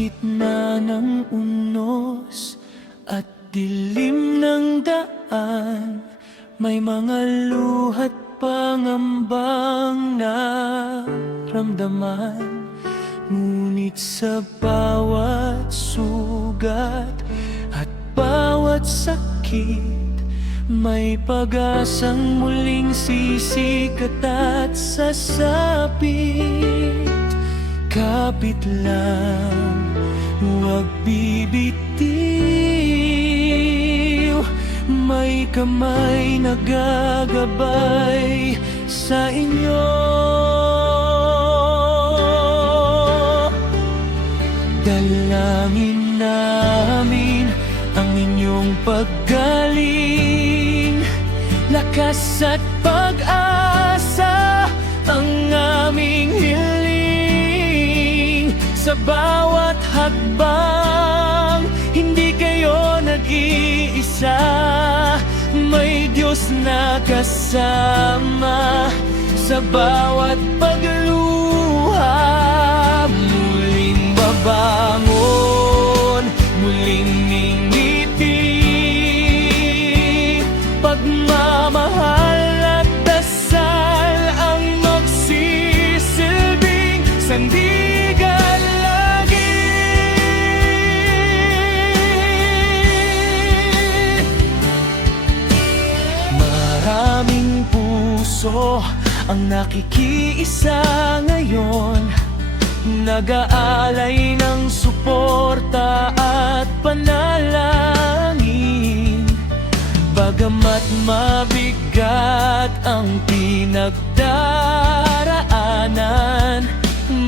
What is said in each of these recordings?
gitna ng unos at dilim ng daan, may mga luhat pangambang naramdaman. Ngunit sa bawat sugat at bawat sakit, may pag-asang muling sisikat at sasapit. Kapit lang, huwag bibitiw, may kamay na gagabay sa inyo. Dalangin namin ang inyong paggaling, lakas at pag-asa ang aming hiling. Sa bawat hakbang, hindi kayo nag-iisa, may Diyos na kasama. Sa bawat pagluha, muling babangon, muling ngingiti. Pagmamahal at dasal ang magsisilbing sandigan lagi. Maraming puso ang nakikiisa ngayon, nag-aalay ng suporta at panalangin. Bagamat mabigat ang pinagdaraanan,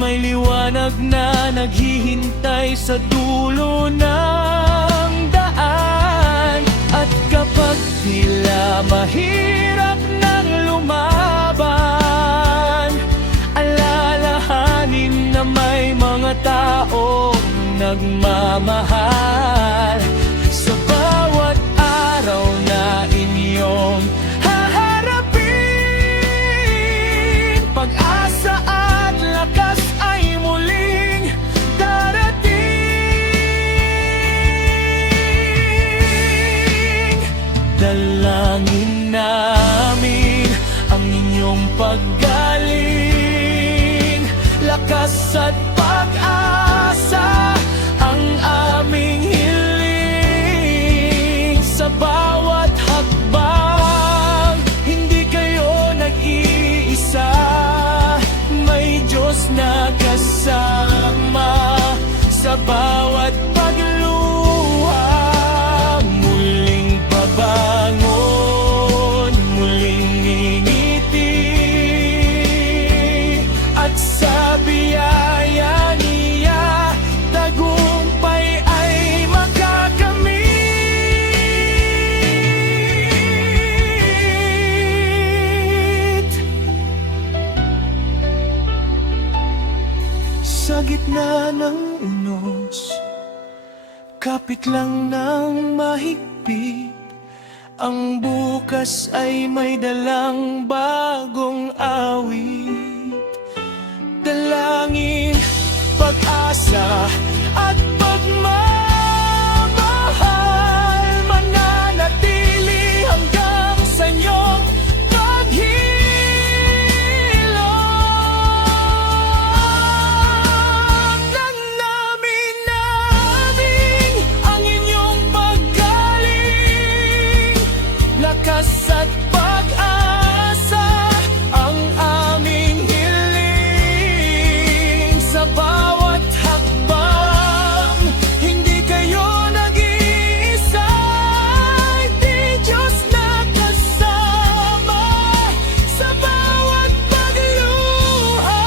may liwanag na naghihintay sa dulo ng daan. At kapag tila mahirap nang lumaban, alalahanin na may mga taong nagmamahal. Sa bawat araw na inyong haharapin, pag-asa at lakas ay muling darating. Dalangin namin ang inyong paggaling, lakas at pag-asa ang aming hiling. Sa bawat hakbang, hindi kayo nag-iisa, may Diyos na kasama. Sa bawat pagluha, muling babangon, muling ngingiti. At sa biyaya niya, tagumpay ay makakamit. Sa gitna ng unos, kapit lang ng mahigpit, ang bukas ay may dalang bagong awit. Dalangin, pag-asa at pagmamahal, mananatili hanggang sa inyong paghilom. Nanamin namin ang inyong paggaling, lakas at pag-asa ang aming hiling. Sa bawat hakbang, hindi kayo nag-iisa, di Diyos na kasama. Sa bawat pagluha,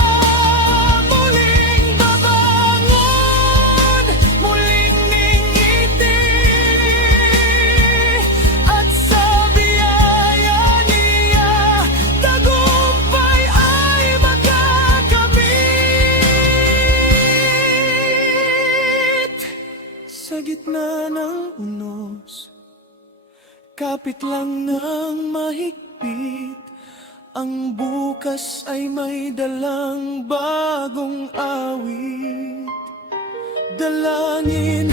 muling babangon, muling ngingiti. At sa biyaya niya, tagumpay ay makakamit. Sa gitna ng unos, kapit lang ng mahigpit, ang bukas ay may dalang bagong awit. Dalangin